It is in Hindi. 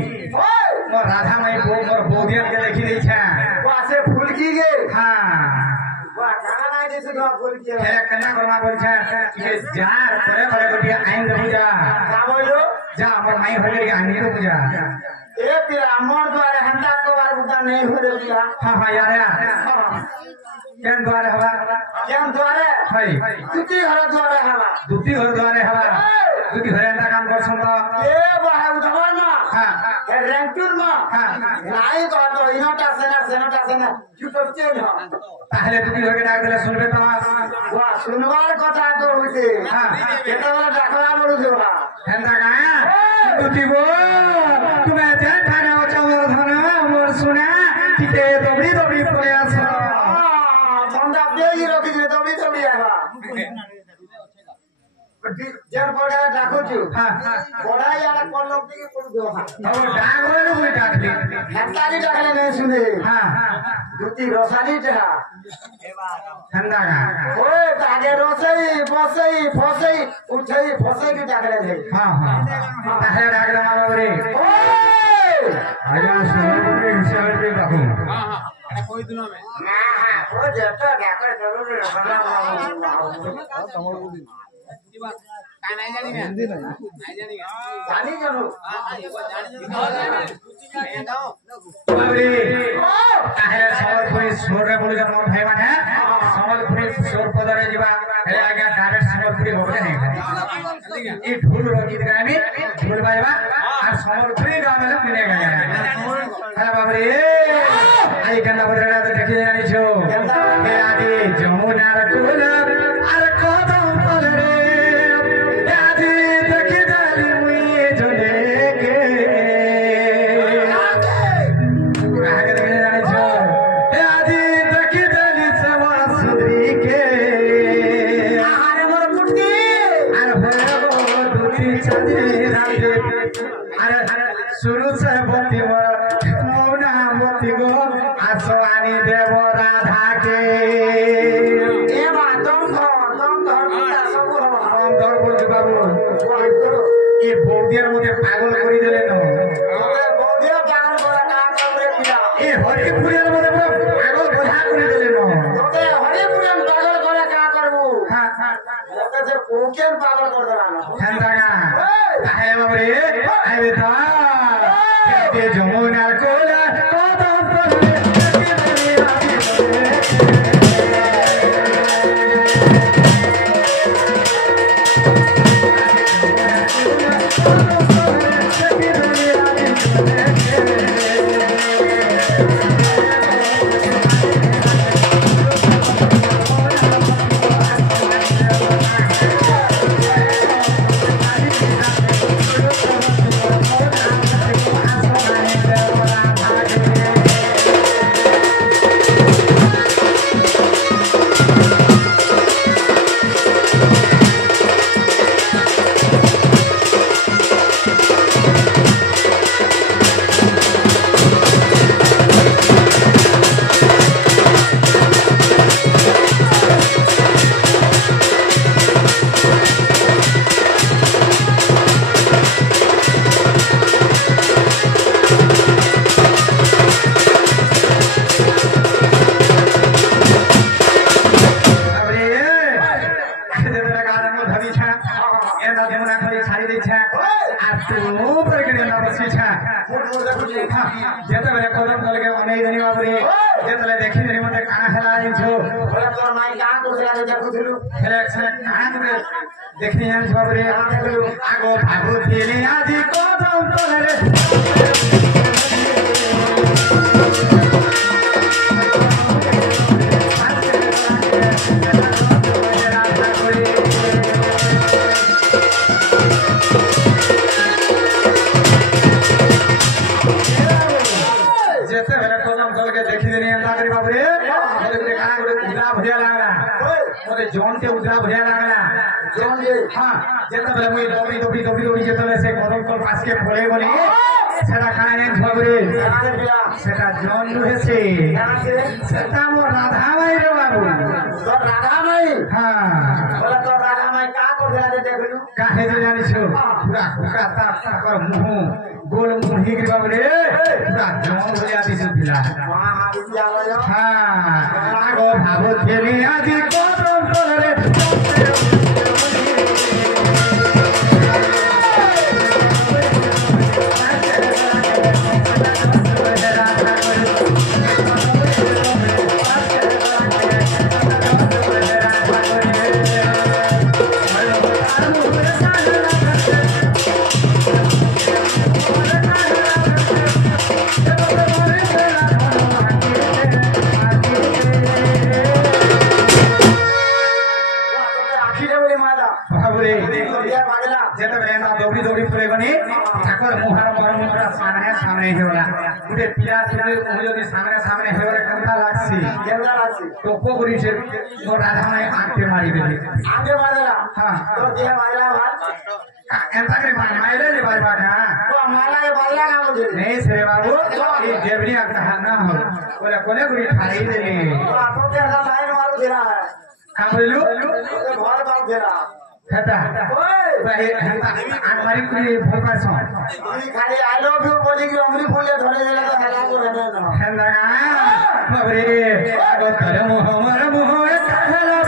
राधा माई मोर बोदियन के देखी दी छे वासे फुलकी गे हां वा काना ना जैसे तो फुलकी है कन्या करमा बोल छे कि जार करे बड़े गोटिया आइन पूजा का बोलो जा हमर माई होले के आइन पूजा ए तेरा अमर द्वारा हंता को बार बुता नहीं हो रे दिया हां हां यार केन द्वारा हवा केन द्वारा हई दुती घर द्वारा हवा दुती घर द्वारा हवा दुती घर अंडा काम कर सुनता ए बाहा उधर ना हां रैंकुर मा নাই তো তো ইনটা সেনা চুপ চুপ না তাহলে তুমি ওকে ডাক দিলে শুনবে তো ওয়া শুনবার কথা তো হইছে হ্যাঁ এটা বড় ডাকলা বড় দেবা হেন্দা গায়া তুই গো তুমি যে থানা চমর ধন মোর শুনা টিকে দবড়ি পড়ে আছো বন্ধা বেগি রকি যে দবড়ি আবা जर बड़ा डाको छु हां बड़ा यार कॉलम के पड़ दो हां और डाक रे कोई डाक ले हंताली डाकले नहीं सुने हां दुती रोसाली जहा ए बात ठंडा का ओए तागे रोसई बसई फसई उठई फसई के डाकले थे हां हां ताहे डाकले मारो रे ओए आया सुन के हिसाब पे डाकू हां हां अरे कोई दिनों में हां हां ओ जटा डाकर जरूर बना तमरो दिन का नहीं जानी हिंदी नहीं जानी जानी जानो हां एगो जानी मैं गाओ अरे ताहे समलपुरी सोर रे बोली मोर भाई माने समलपुरी सोर पदरे जीवा हे आगे डायरेक्ट समलपुरी होबे नहीं ई ढोल रो गीत गामी ढोल बाजवा और समलपुरी गावे ले मिले गया अरे बाप रे आई गन्ना बदरा तो देखि जानी छो हे आदि जमुना रे कोल अरे कदम पल रे शुरू से बती मौना बती गो आसवानी देव राधा के ए बा तुम सब बोल बाबू ये बोदियार मुझे पागल कर दिले न बोदिया पागल बड़ा काम करे पिया ए हरिपुरियार मुझे पागल बोझा कर दिले न ओके हरिपुरियार पागल करे का करबू हां हां ओके से कोकेन पागल कर देला न ठंडा का काहे बाबरे आवे ता के जमुना कोला कदम पड़े तू पर के ना बसी छा जेते बेले कदम तल के अनेई देनी बाबरे जेतले देखि देनी मते काना खेला आई छो बोले तोर माई का करला रे देखुथलु खेले काना करे देखि जान बाबरे आगो भागो थेली आजी कदम तल रे जोन के उजरा भरिया लागला जोन जे हां जेता बेले मुई दौड़ी जेतले से गरम कल पास के पड़े गली सेटा खाना ने झगरे सेटा जोन लुहे से सेटा मो राधा माई रे बाबू तो राधा माई हां बोला तो राधा माई का कर देला रे देखलु काहे जे जानि छो पूरा हुका ताप कर मुंह गोल मुंह हिगरी बाबू रे पूरा जोन भरिया दिस दिला वहां बिटिया गयो हां आगो भागो थेली आजी कदम तल रे दौड़ी पड़े गनी ठाकुर मुहार बरमुरा सामने हेला गुटे पिया तुले मुजोदी सामने हेला कंता लागसी टोको गुरी से तो राधा में आंटे मारी देली आगे मारला हां तो देह मारला भाई एंता करे माइले ले भाई बाटा तो मारला के बारला ना मुझे नहीं से बाबू ये जेबड़ी का ना हो बोले कोने गुरी खाई देली तो आपको के हला लाइन मारो देला है का बोलू तो घर बाप देला हेता ओए भाई हेता आनमारी कुली भल पासो तुई खाली आई लव यू बोली कि अमरी फूले धरे देला तो हला को रहने ना हेंदा बाबरे ओ तरे मोह मर मोह कहला